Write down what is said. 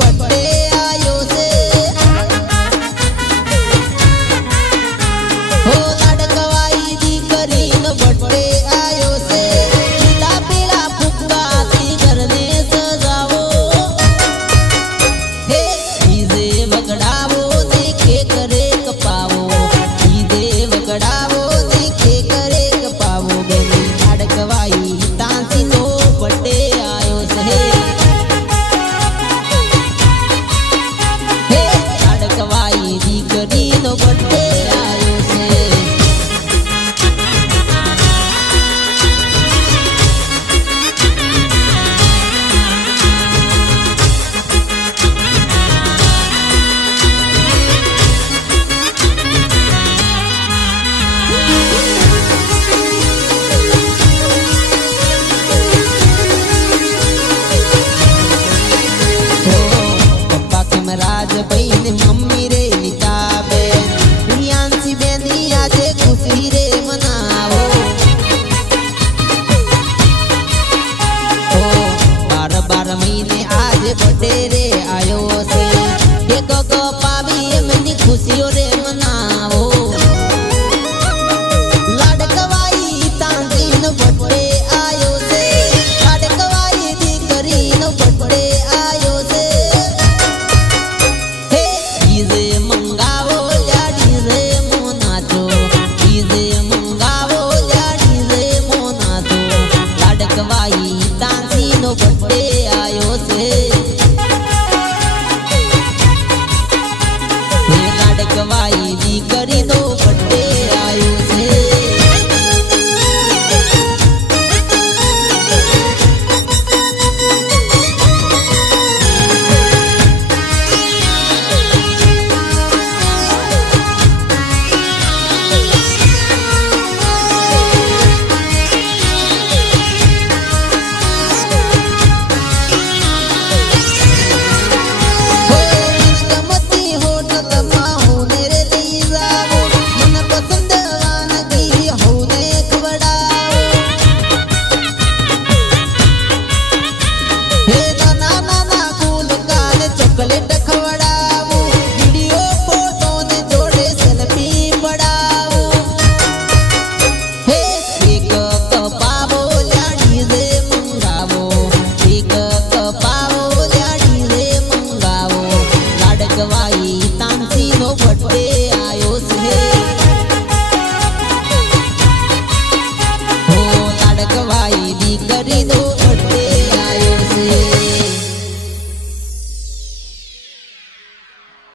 birthday आयो से हो लाडकवाई दीकरी नो बर्थडे आयो से पीला पीला फुग्गा थी घरने सजावो हे डीजे वगड़ावो देखे करे कपावो डीजे वगड़ावो देखे करे कपावो बेली लाडकवाई तांसी नो बर्थडे आयो से हे लाडकवाई दीकरी नो बर्थडे आयो से पप्पा केमराज बहन मम्मी रे नीताबे रियांसी बेनी आजे खुशी रे मनावो ओ 12 महीने आज बर्थडे रे आयो से